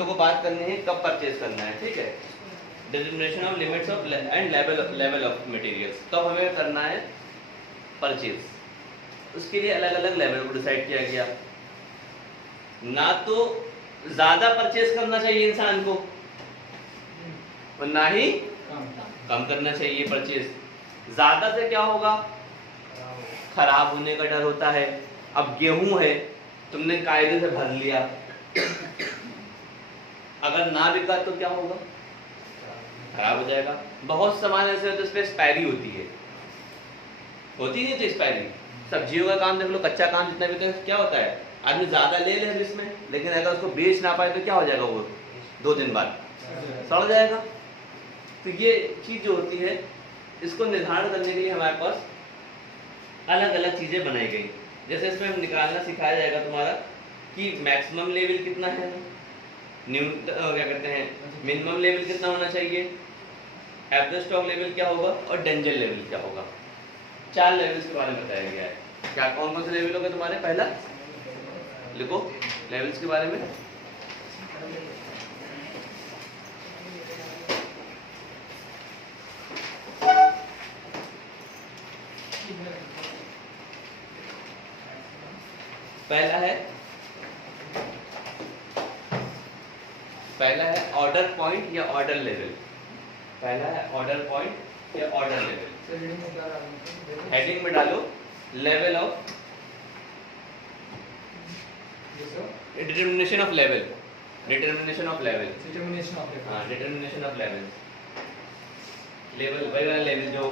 लोग को बात करनी है कब परचेज करना है, ठीक है। Determination of limits of and level of materials, कब हमें करना है परचेज, उसके लिए अलग अलग लेवल को डिसाइड किया गया। ना तो ज्यादा परचेज करना चाहिए इंसान को और ना ही कम करना चाहिए परचेज। ज्यादा से क्या होगा, खराब होने का डर होता है। अब गेहूं है, तुमने कायदे से भर लिया, अगर ना बिका तो क्या होगा, खराब हो जाएगा। बहुत सामान ऐसे होते हैं उस पर एक्सपायरी होती है, होती नहीं तो एक्सपायरी। सब्जियों का काम देख लो, कच्चा काम जितना भी क्या होता है, आदमी ज्यादा ले ले इसमें, लेकिन अगर उसको बेच ना पाए तो क्या हो जाएगा, वो 2 दिन बाद सड़ जाएगा। तो ये चीज जो होती है, इसको निर्धारण करने के लिए हमारे पास अलग अलग चीजें बनाई गई। जैसे इसमें हम निकालना सिखाया जाएगा तुम्हारा कि मैक्सिमम लेवल कितना है, न्यूनतम क्या कहते हैं, मिनिमम लेवल कितना होना चाहिए, एवरेज स्टॉक लेवल क्या होगा और डेंजर लेवल क्या होगा। 4 लेवल्स के बारे में बताया गया है। क्या कौन कौन से लेवल होगा तुम्हारे, पहला लिखो लेवल्स के बारे में। पहला है ऑर्डर पॉइंट या ऑर्डर लेवल। पहला है ऑर्डर पॉइंट या ऑर्डर लेवल। हेडिंग में डालो level of determination of level, determination of level, हाँ डिटरमिनेशन ऑफ लेवल। लेवल वही वाला लेवल जो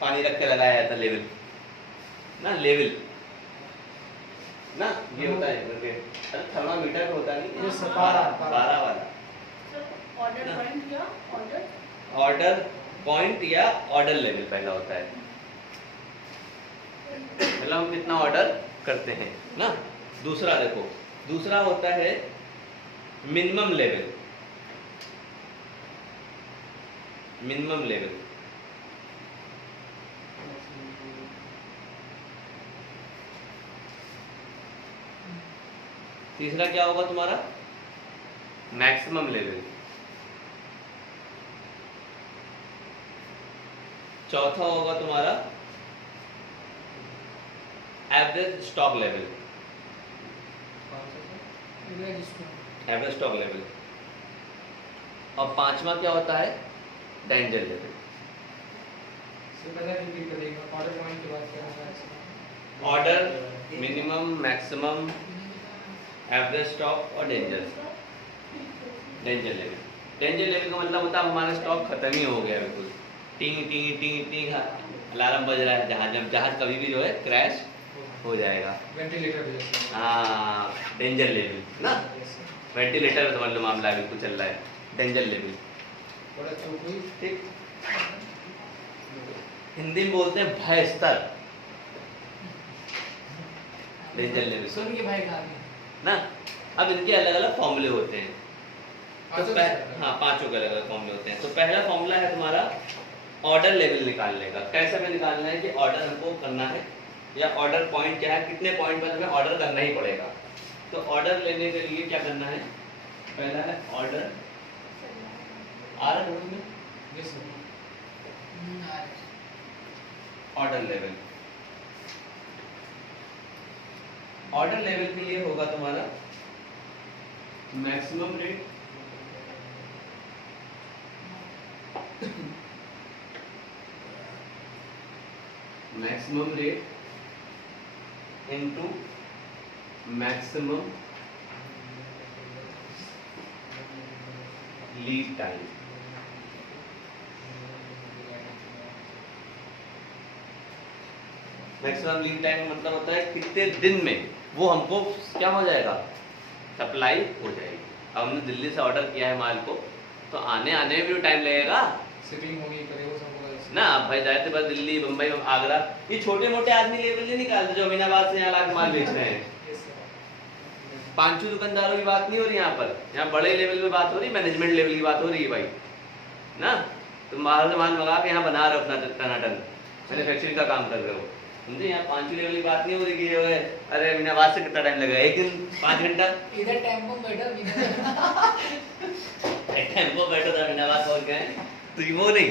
पानी रख के लगाया जाता, लेवल ना, लेवल ना ये होता है करके, अरे थर्मामीटर होता नहीं, ये पारा वाला ऑर्डर पॉइंट या ऑर्डर पॉइंट या ऑर्डर लेवल पहला होता है। मतलब हम कितना ऑर्डर करते हैं ना। दूसरा देखो, दूसरा होता है मिनिमम लेवल। मिनिमम लेवल तीसरा क्या होगा तुम्हारा, मैक्सिमम लेवल। चौथा होगा तुम्हारा average stock level, average stock level. और पांचवा क्या होता है, danger level. Order, minimum, maximum, average stock और danger. Danger level, danger level का मतलब होता है हमारा स्टॉक खत्म ही हो गया, बिल्कुल टिंग टिंग टिंग टिंग अलार्म बज रहा है, जहाज कभी भी जो है क्रैश हो जाएगा। वेंटिलेटर, हाँ डेंजर लेवल ना, वेंटिलेटर समझ लो मामला बिल्कुल चल रहा है, डेंजर लेवल। ठीक, हिंदी में बोलते हैं भय स्तर, डेंजर लेवल सुन के भाई कहा ना। अब इनके अलग अलग फॉर्मूले होते हैं, तो हाँ पांचों के अलग अलग फॉर्मूले होते हैं। तो पहला फॉर्मूला है तुम्हारा ऑर्डर लेवल निकालने का। कैसे हमें निकालना है कि ऑर्डर हमको करना है या ऑर्डर पॉइंट क्या है, कितने पॉइंट पर हमें ऑर्डर करना ही पड़ेगा। तो ऑर्डर लेने के लिए क्या करना है, पहला है ऑर्डर, आ रहा है में ऑर्डर लेवल। ऑर्डर लेवल के लिए होगा तुम्हारा maximum rate maximum rate into maximum lead time. Maximum lead time मतलब होता है कितने दिन में वो हमको क्या हो जाएगा, सप्लाई हो जाएगी। अब हमने दिल्ली से ऑर्डर किया है माल को, तो आने में भी टाइम लगेगा, शिपिंग होगी करेगा सब ना। भाई जाते बस दिल्ली, मुंबई, आगरा, ये छोटे मोटे आदमी लेवल नहीं निकालते जो अमीनाबाद से यहाँ लाके माल बेच रहे हैं। पांचों दुकानदारों की बात नहीं हो रही यहाँ पर, यहाँ बड़े लेवल पे बात हो रही, मैनेजमेंट लेवल की बात हो रही है भाई ना। तुम बाहर से माल मंगा के यहाँ बना रहे हो अपना टनाटन, मैन्युफैक्चरिंग का काम कर रहे हो, समझे। यहाँ पांचों लेवल की बात नहीं हो रही कि अरे अमीनाबाद से कितना टाइम लगेगा, एक दिन 5 घंटा इधर टेम्पो बैठा टेम्पो बैठो था बिना बात और क्या है, तो वो नहीं।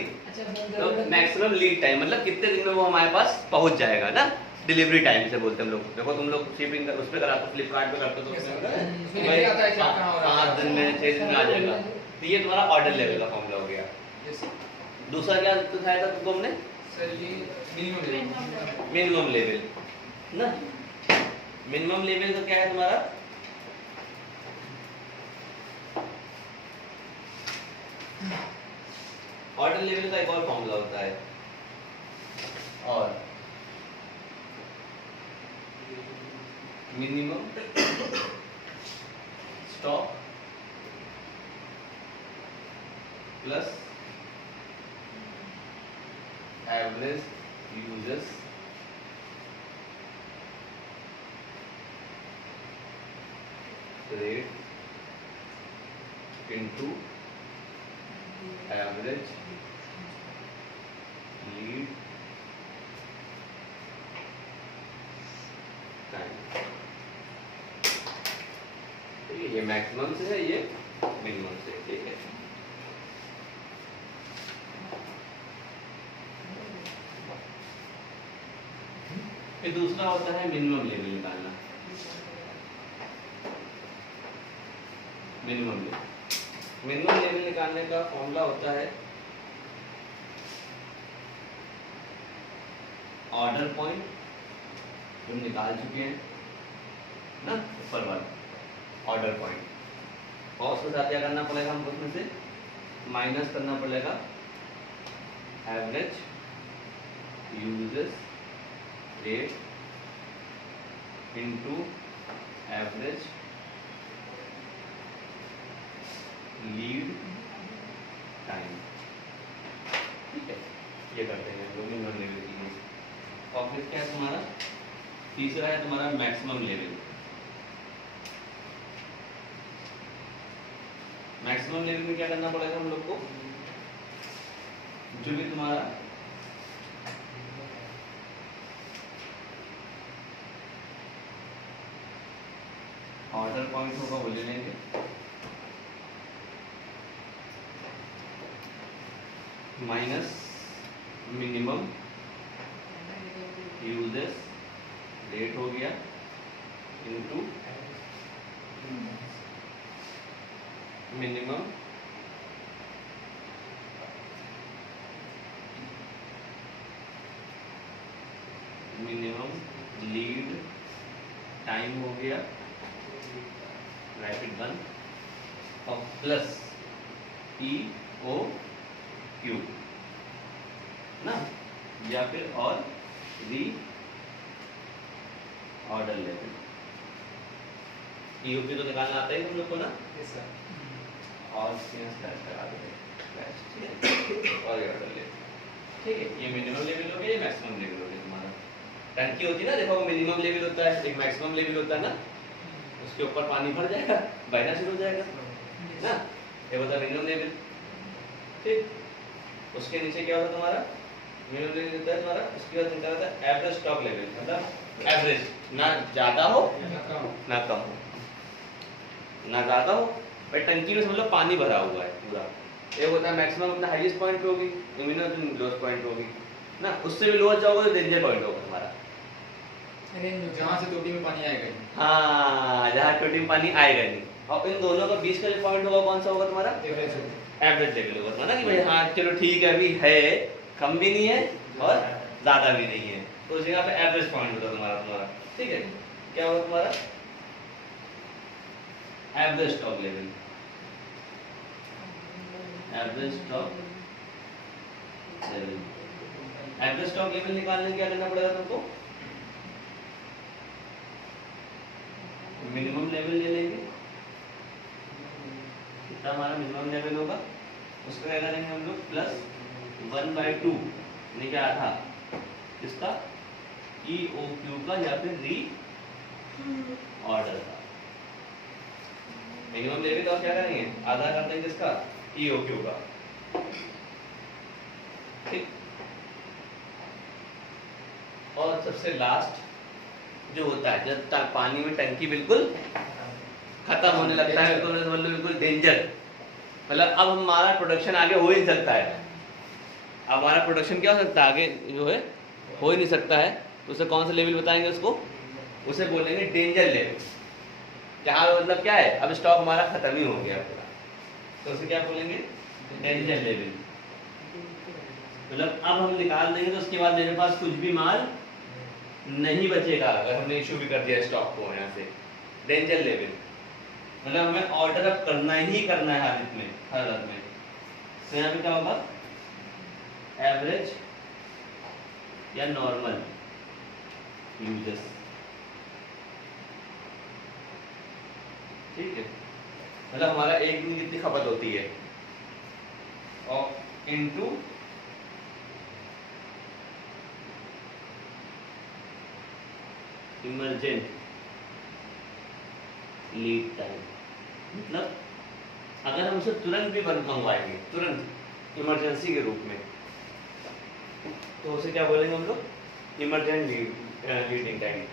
तो मैक्सिमम लीड टाइम मतलब कितने दिन में वो हमारे पास पहुंच जाएगा ना, डिलीवरी टाइम से बोलते हैं हम लोग। देखो तुम लोग शिपिंग उस पे कराते हो, फ्लिपकार्ट पे करते हो, तो उसमें होता है उसमें लिख के आता है कि आप कहाँ हो रहा है। 5 दिन में 6 दिन में आ जाएगा। तो ये तुम्हारा ऑर्डर लेवल का फॉर्मूला हो गया। Yes, दूसरा क्या दिखाया था तुमको हमने, सर ये मिनिमम लेवल। मिनिमम लेवल ना। मिनिमम लेवल का क्या है तुम्हारा, ऑर्डर लेवल का एक और फॉर्मूला होता है, और minimum stock plus average users rate into average lead time. ये मैक्सिमम से है, ये मिनिमम से, ठीक है। फिर दूसरा होता है मिनिमम लेवल निकालना। मिनिमम लेवल निकालने का फॉर्मूला होता है ऑर्डर पॉइंट, तुम निकाल चुके हैं ना ऊपर वाला ऑर्डर पॉइंट, और उसके साथ क्या करना पड़ेगा हमको, उसमें से माइनस करना पड़ेगा average users rate into average lead time, ठीक है। ये करते हैं हम लोग मिनिमम लेवल की। और फिर क्या है तुम्हारा, तीसरा है तुम्हारा मैक्सिमम लेवल। मैक्सिमम लेवल में क्या करना पड़ेगा हम लोग को, जो भी तुम्हारा ऑर्डर पॉइंट होगा वो ले लेंगे, माइनस मिनिमम यूजर्स रेट हो गया इनटू मिनिमम लीड टाइम हो गया, ब्रैकेट बंद, और प्लस EOQ ना, या फिर और री ऑर्डर लेवल। EOQ तो निकालना आता है तुम लोग को ना, Yes, sir. और स्लैश करा दो, और ये ऑर्डर लेवल, ठीक है। ये मिनिमम लेवल हो गया, ये मैक्सिमम लेवल हो गया तुम्हारा। टंकी होती है ना, देखो मिनिमम लेवल होता है, एक मैक्सिमम लेवल होता है ना, उसके ऊपर पानी भर जाएगा, बहना शुरू हो जाएगा ना, ये होता है मिनिमम लेवल, ठीक। उसके नीचे क्या होता है तुम्हारा, मिनिमम लेवल होता है तुम्हारा, उसके बाद क्या होता है एवरेज स्टॉक लेवल, मतलब एवरेज, ना ज्यादा हो ना कम हो, ना ज्यादा हो भाई, टंकी में समझ लो पानी भरा हुआ है पूरा, एक होता है मैक्सिमम अपना हाईएस्ट पॉइंट पे होगी, मिनिमम अपनी लोएस्ट पॉइंट होगी ना, उससे भी लोअर जाओगे तो डेंजर पॉइंट होगा तुम्हारा, जहाँ से टोटी में पानी आएगा ही। हाँ जहाँ टोटी में पानी आएगा नहीं, और इन दोनों का बीच का जो पॉइंट होगा कौन सा होगा तुम्हारा, एवरेज होगा। एवरेज लेवल होगा तुम्हारा, कि भाई हाँ चलो ठीक है, अभी है, कम भी नहीं है और ज्यादा भी नहीं है, तो उस जगह पे एवरेज पॉइंट होगा तुम्हारा, ठीक है। क्या होगा तुम्हारा average stock level, average stock level. Average stock level निकालने के क्या करना पड़ेगा तुमको, मिनिमम लेवल ले लेंगे, कितना हमारा मिनिमम लेवल होगा, उसका क्या करेंगे हम लोग, प्लस 1/2 यानी क्या था इसका, EOQ का या फिर री ऑर्डर का। मिनिमम लेवल तो क्या करेंगे, आधा कर देंगे इसका EOQ का, ठीक। और सबसे लास्ट जो होता है, जब तक पानी में टंकी बिल्कुल खत्म होने लगता है, तो समझ लो बिल्कुल डेंजर, मतलब अब हमारा प्रोडक्शन आगे हो ही नहीं सकता है। अब हमारा प्रोडक्शन क्या हो सकता है आगे जो है, हो ही नहीं सकता है। तो उसे कौन सा लेवल बताएंगे उसको, उसे बोलेंगे डेंजर लेवल। जहाँ मतलब क्या है, अब स्टॉक हमारा खत्म ही हो गया पूरा, तो उसे क्या बोलेंगे, डेंजर लेवल। मतलब अब हम निकाल देंगे तो उसके बाद मेरे पास कुछ भी माल नहीं बचेगा अगर हमने इशू भी कर दिया स्टॉक को यहाँ से। डेंजर लेवल मतलब हमें ऑर्डर अप करना ही करना है हालत में, हर हालत में। तो यहाँ पे क्या होगा, एवरेज या नॉर्मल यूजेस, ठीक है। मतलब हमारा एक दिन कितनी खपत होती है, और इनटू इमरजेंट लीड टाइम। मतलब अगर हम उसे तुरंत भी मंगवाएंगे, तुरंत इमरजेंसी के रूप में, तो उसे क्या बोलेंगे हम लोग, इमरजेंट लीडिंग टाइम।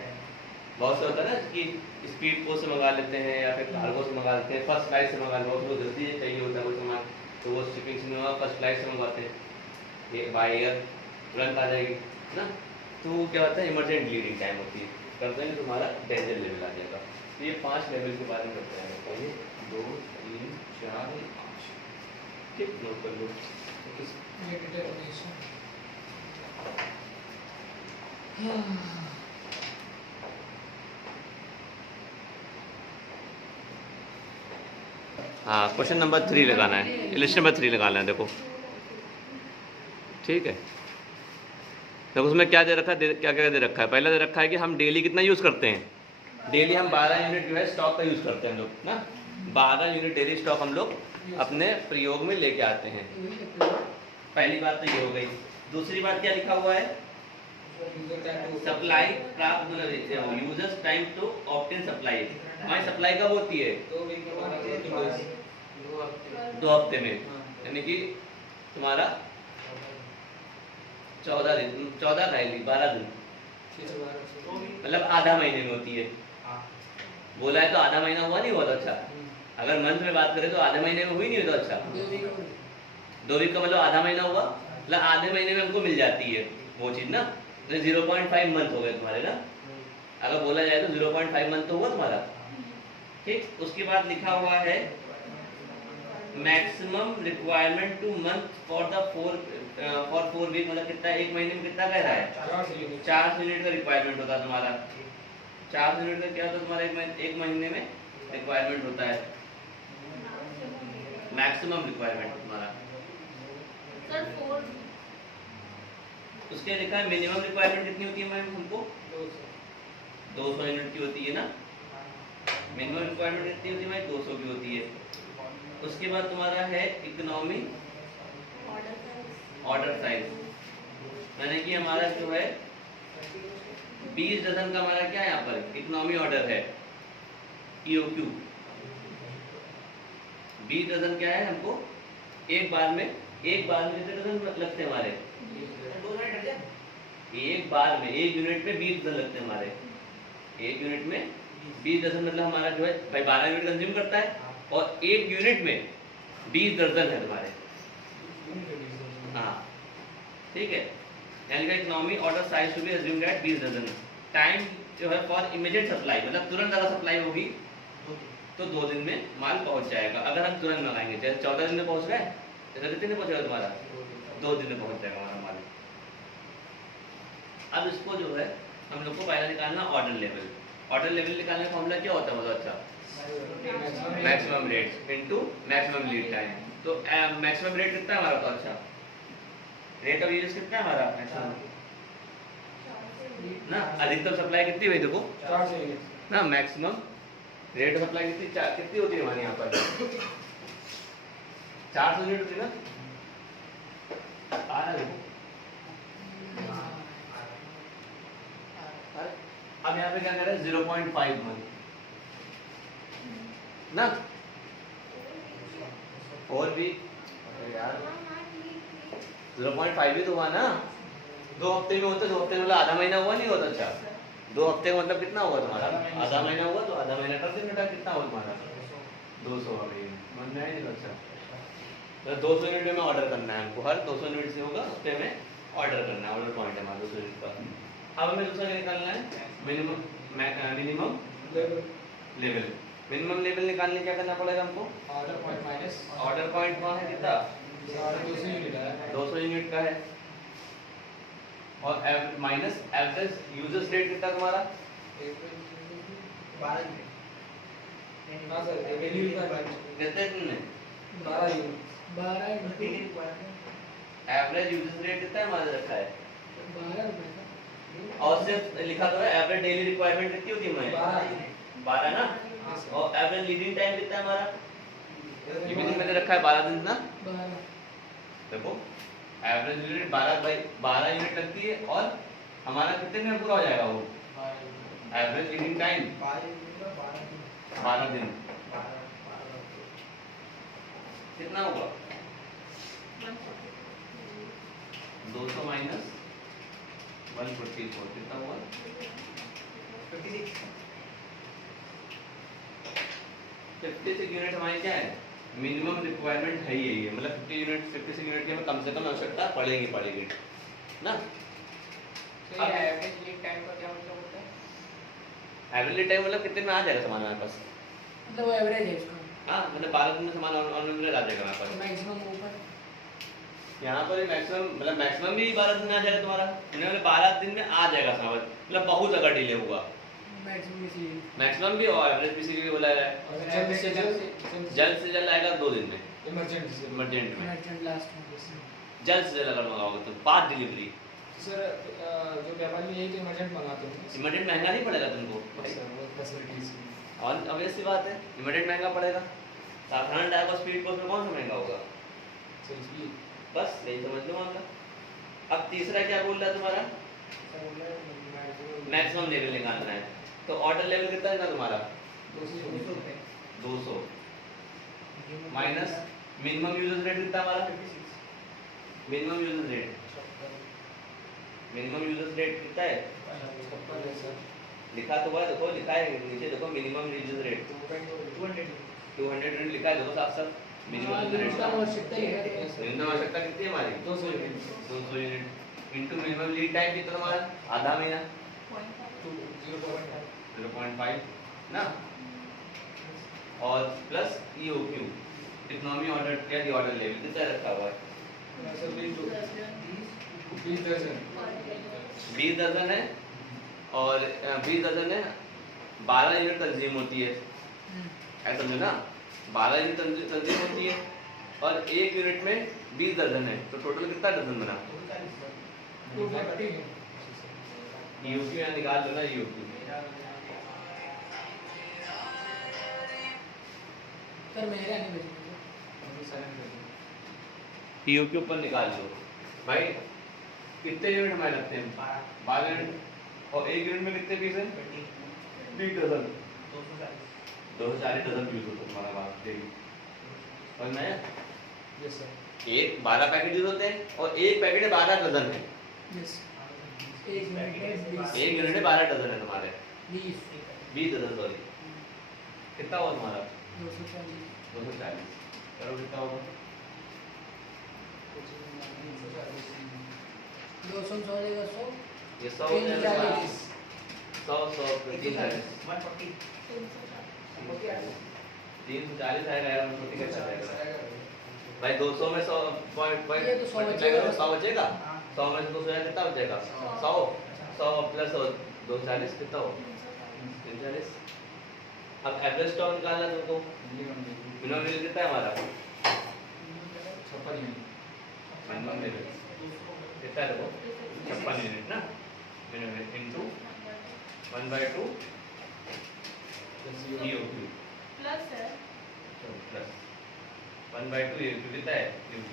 बहुत से होता है ना कि स्पीड पोस्ट से मंगा लेते हैं या फिर कार्गो से मंगा लेते हैं, फर्स्ट फ्लाइट से मंगा लेते हैं, उसको जल्दी चाहिए होता है कोई सामान, तो वो शिपिंग से मंगा फर्स्ट फ्लाइट से मंगवाते हैं, ये बाय एयर तुरंत आ जाएगी ना। तो वो क्या होता है, इमरजेंट लीडिंग टाइम होती है। करते हैं तो हमारा डेंजर लेवल आ जाएगा। तो ये 5 लेवल के बारे में करते हैं, 1 2 3 4 5, ठीक, नोट कर लो। हाँ, क्वेश्चन नंबर 3 लगाना है, लिस्ट नंबर 3 लगाना है, देखो ठीक है। देखो उसमें क्या दे रखा है, क्या क्या दे रखा है। पहला दे रखा है कि हम डेली कितना यूज़ करते हैं, डेली हम 12 यूनिट जो है स्टॉक का यूज़ करते हैं हम लोग ना, 12 यूनिट डेली स्टॉक हम लोग अपने प्रयोग में लेके आते हैं। पहली बात तो ये हो गई। दूसरी बात क्या लिखा हुआ है, सप्लाई प्राप्त, users time to obtain supply. हमारी सप्लाई कब होती है, 2 हफ्ते में, यानी कि तुम्हारा 14 दिन, 14 नहीं 12 दिन, मतलब आधा महीने में होती है। बोला है तो आधा महीना हुआ नहीं, बहुत अच्छा। अगर मंथ में बात करें तो आधे महीने में हुई नहीं हो तो अच्छा। 2 वीक का मतलब आधा महीना हुआ, मतलब आधे महीने में हमको मिल जाती है वो चीज़ ना। तो 0.5 मंथ हो गए तुम्हारे ना, अगर बोला जाए तो 0.5 मंथ तो हुआ तुम्हारा, ठीक। उसके बाद लिखा हुआ है maximum requirement two month for 4 week, मतलब कितना, एक महीने में कितना कह रहा है, 400 यूनिट का रिक्वायरमेंट होता है तुम्हारा। 400 यूनिट का क्या होता है तुम्हारा, एक महीने में रिक्वायरमेंट होता है, मैक्सिमम रिक्वायरमेंट तुम्हारा। सर 4 उसके लिखा है मिनिमम रिक्वायरमेंट कितनी होती है मैम हमको, 200 यूनिट की होती है ना। मिनिमम रिक्वायरमेंट कितनी होती है भाई, 200 की होती है। उसके बाद तुम्हारा है इकोनॉमी ऑर्डर साइज, यानी कि हमारा जो है 20 डजन का हमारा क्या है यहाँ पर इकोनॉमी ऑर्डर है, EOQ। 20 डजन क्या है हमको, एक बार में कितने डजन लगते हैं हमारे, एक बार में, एक यूनिट में 20 डजन लगते हैं हमारे। एक यूनिट में 20 डजन मतलब हमारा जो है भाई 12 यूनिट कंज्यूम करता है, और एक यूनिट में 20 दर्जन है तुम्हारे। हाँ ठीक है, यानी कि economy order size to be assumed at 20 dozen. Time जो है फॉर इमीडिएट सप्लाई, मतलब तुरंत अगर सप्लाई होगी तो 2 दिन में माल पहुंच जाएगा। अगर हम तुरंत मंगाएंगे, जैसे 14 दिन में पहुंच गए, जैसे कितने दिन पहुंचेगा तुम्हारा, 2 दिन में पहुंच जाएगा हमारा माल। अब इसको जो है हम लोग को पहले निकालना ऑर्डर लेवल। ऑर्डर लेवल निकालने का फॉर्मूला क्या होता है, मतलब अच्छा, maximum rate into maximum lead time. तो मैक्सिमम रेट कितना है हमारा, तो अच्छा रेट ऑफ यूज कितना है हमारा मैक्सिमम ना, अधिकतम सप्लाई कितनी हुई देखो ना, मैक्सिमम रेट ऑफ सप्लाई कितनी होती है हमारे यहाँ पर, 400 यूनिट होती है ना। देखो अब यहाँ पे क्या कर रहे हैं, 0.5 मंथ ना, और भी यार 0.5 भी तो हुआ ना, 2 हफ्ते में होता है, 2 हफ्ते में मतलब आधा महीना हुआ नहीं होता। अच्छा 2 हफ्ते का मतलब कितना हुआ तुम्हारा, आधा महीना हुआ, तो आधा महीना कर दिन बेटा कितना हुआ तुम्हारा, 200 हो गई मन में नहीं। अच्छा तो 200 यूनिट में ऑर्डर करना है हमको, हर 200 यूनिट से होगा उस पर हमें ऑर्डर करना है, ऑर्डर पॉइंट है हमारा 200 यूनिट का। अब हमें दूसरा क्या निकालना है, मिनिमम लेवल। मिनिमम लेवल निकालने क्या करना पड़ेगा हमको, order point minus order point कौन है कितना, 200 यूनिट है, 200 यूनिट का है, और माइनस एवरेज यूजर्स रेट कितना तुम्हारा, 12 यूनिट। हाँ सर, वैल्यू का कितने दिन में 12 यूनिट। 12 एवरेज यूजर्स रेट कितना हमारा रखा है, 12 रुपए और सिर्फ लिखा तो है एवरेज डेली रिक्वायरमेंट कितनी होती है हमारी, 12 ना, और एवरेज लीडिंग टाइम कितना है हमारा, ये भी मैंने रखा है 12 दिन ना। 12 देखो एवरेज यूनिट 12 यूनिट लगती है, और हमारा कितने दिन में पूरा हो जाएगा वो, एवरेज लीडिंग टाइम 12 दिन, कितना होगा 200 माइनस 144 कितना हुआ 56 यूनिट हमारी क्या है, मिनिमम रिक्वायरमेंट है ही यही है, मतलब 56 यूनिट की हमें कम से कम आवश्यकता पड़ेगी ना। तो ये एवरेज लीड टाइम का क्या मतलब होता है? एवरेज टाइम मतलब कितने में आ जाएगा सामान हमारे पास, मतलब वो एवरेज है इसका, हाँ मतलब 12 दिन में सामान ऑनलाइन आ जाएगा हमारे पास। मैक्सिमम ऊपर यहाँ पर मैक्सिमम मतलब मैक्सिमम भी 12 दिन में आ जाएगा तुम्हारा, उन्होंने 12 दिन में आ जाएगा सामान, मतलब बहुत अगर डिले हुआ, मैक्सिमम इसीलिए मैक्सिमम भी और एवरेज भी इसीलिए बोला है, और जल्द से जल्द से जल्द आएगा 2 दिन में, इमरजेंसी इमरजेंट में, अर्जेंट लास्ट में जल्द से जल्द अगर मंगाओगे तो 5 डिलीवरी। सर जो व्यापारी यही तो इमरजेंट मंगाते हैं इमरजेंट महंगा नहीं पड़ेगा तुमको भाई, सर, वो फैसिलिटीज और obvious सी बात है इमरजेंट महंगा पड़ेगा, साधारण डाक और स्पीड पोस्ट में कौन सा महंगा होगा, सर इसलिए बस यही समझ लो मामला। अब तीसरा क्या बोल रहा है तुम्हारा, मैक्सिमम लेवल निकालना है, तो ऑर्डर लेवल कितना है तुम्हारा 200 माइनस मिनिमम यूजर्स रेट कितना हमारा, मिनिमम यूजर्स रेट कितना है, लिखा तो हुआ है, देखो लिखा है नीचे, देखो मिनिमम यूजर्स रेट 200 यूनिट लिखा है, देखो साफ साफ मिनिमम यूजर रेट, आवश्यकता ही है न्यूनतम आवश्यकता कितनी है हमारी 200 unit 200 unit into minimum lead time कितना हमारा, आधा महीना 0.5 ना, और प्लस EOQ इकोनॉमी ऑर्डर क्या ऑर्डर लेवल कितना रखा हुआ है, सर 20 दर्जन 20 दर्जन है, और 20 दर्जन है, 12 यूनिट कंज्यूम होती है, ऐसा समझो ना, 12 यूनिट कंज्यूम होती है, और 1 यूनिट में 20 दर्जन है, तो टोटल कितना दर्जन बना, 250 EOQ यहाँ निकाल लो ना, EOQ सर मेरा नहीं बचेगा EOQ ऊपर निकाल लो भाई, कितने यूनिट हमारे लगते हैं 12 यूनिट, और 1 यूनिट में कितने पीस हैं 20 दर्जन, 240 दर्जन पीस होता है तुम्हारा बात डेली, समझ में आया? यस सर एक 12 पैकेट यूज होते हैं, और एक पैकेट 12 दर्जन है, यस एक मिनट एक यूनिट में 12 दर्जन है तुम्हारे, 20 दर्जन सॉरी, कितना हुआ तुम्हारा 240 240, करो कितना होगा 200 हो जाएगा 100 ये 100 हो जाएगा 100 340 आएगा यार, छोटी कैसे आएगा भाई, 200 में 100 पॉइंट ये तो 100 बचेगा। 100 बचेगा, 100 में से 200 कितना बचेगा 100 प्लस 240 कितना हो 340। अब एवरेज स्टॉक निकालना है तुमको, मिनिमम लेवल कितना है हमारा 56 यूनिट मिनिमम लेवल कितना है, देखो 56 यूनिट ना, मिनिमम इनटू 1/2 EOQ प्लस है प्लस 1/2 EOQ कितना है EOQ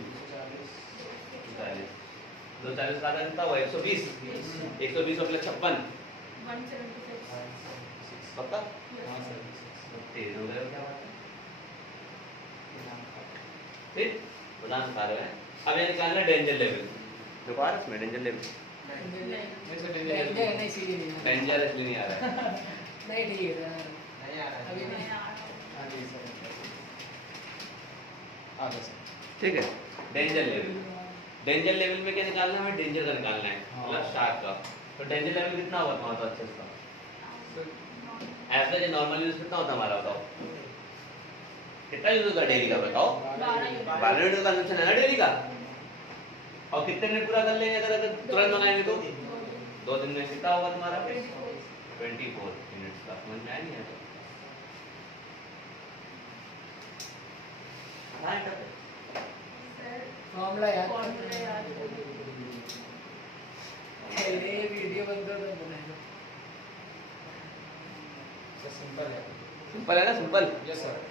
240 का कितना हुआ 120 120 और प्लस 56 176 पक्का हाँ सर तेज हो गया क्या बात है, ठीक प्रदान कर रहे हैं। अब ये निकालना डेंजर लेवल, दोबारा इसमें डेंजर लेवल, नहीं सर डेंजर नहीं सीधी नहीं है। डेंजर इसलिए नहीं आ रहा है, नहीं ठीक है नहीं आ रहा अभी नहीं हाँ जी सर आधा सर। ठीक है। डेंजर लेवल में क्या निकालना है, हमें डेंजर का निकालना है, हाँ। मतलब शार्क का। तो डेंजर लेवल कितना होगा तुम्हारा तो अच्छे का एवरेज नॉर्मल यूज कितना होता है हमारा, बताओ कितना यूज होगा डेली का, बताओ 12 मिनट का कंजम्पशन है ना डेली का। और कितने मिनट पूरा कर लेंगे अगर तुरंत मंगाएंगे तो 2 दिन में कितना होगा तुम्हारा 24 मिनट्स का। समझ में आया नहीं आया? हाँ फॉर्मूला याद फॉर्मूला याद पहले वीडियो बंद कर दो बनाएगा। सर सिंपल है। सिंपल है ना, सिंपल। Yes sir.